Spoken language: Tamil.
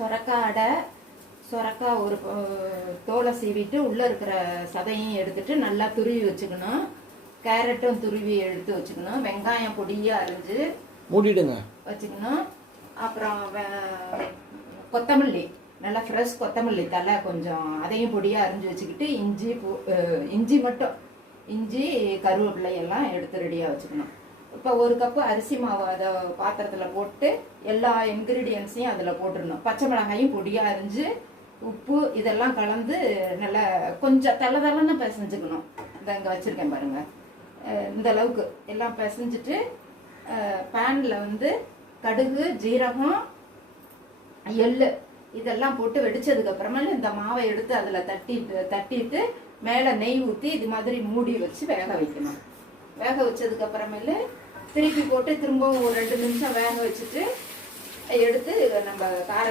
சொரக்காய் அடை. சொரக்காய் ஒரு தோலை சீவிட்டு உள்ளே இருக்கிற சதையும் எடுத்துட்டு நல்லா துருவி வச்சுக்கணும். கேரட்டும் துருவி எடுத்து வச்சுக்கணும். வெங்காயம் பொடியாக அரிஞ்சு மூடிடுங்க வச்சுக்கணும். அப்புறம் கொத்தமல்லி, நல்லா ஃப்ரெஷ் கொத்தமல்லி தலை கொஞ்சம் அதையும் பொடியாக அரிஞ்சு வச்சுக்கிட்டு இஞ்சி மட்டும் இஞ்சி கருவேப்பிலை எல்லாம் எடுத்து ரெடியாக வச்சுக்கணும். இப்போ ஒரு கப்பு அரிசி மாவு அதை பாத்திரத்தில் போட்டு எல்லா இன்க்ரீடியன்ஸையும் அதில் போட்டுடணும். பச்சை மிளகாயும் பொடியாக அரிஞ்சு உப்பு இதெல்லாம் கலந்து நல்லா கொஞ்சம் தள்ளன்னு பிசைஞ்சுக்கணும். இதை இங்கே வச்சுருக்கேன் பாருங்கள். இந்த அளவுக்கு எல்லாம் பிசைஞ்சிட்டு பேனில் கடுகு, ஜீரகம், எள்ளு இதெல்லாம் போட்டு வெடிச்சதுக்கப்புறமேல இந்த மாவை எடுத்து அதில் தட்டிட்டு மேலே நெய் ஊற்றி இது மாதிரி மூடி வச்சு வேக வைக்கணும். வேக வச்சதுக்கப்புறமேல திருப்பி போட்டு திரும்பவும் ஒரு 2 நிமிஷம் வேக வச்சுட்டு எடுத்து நம்ம கார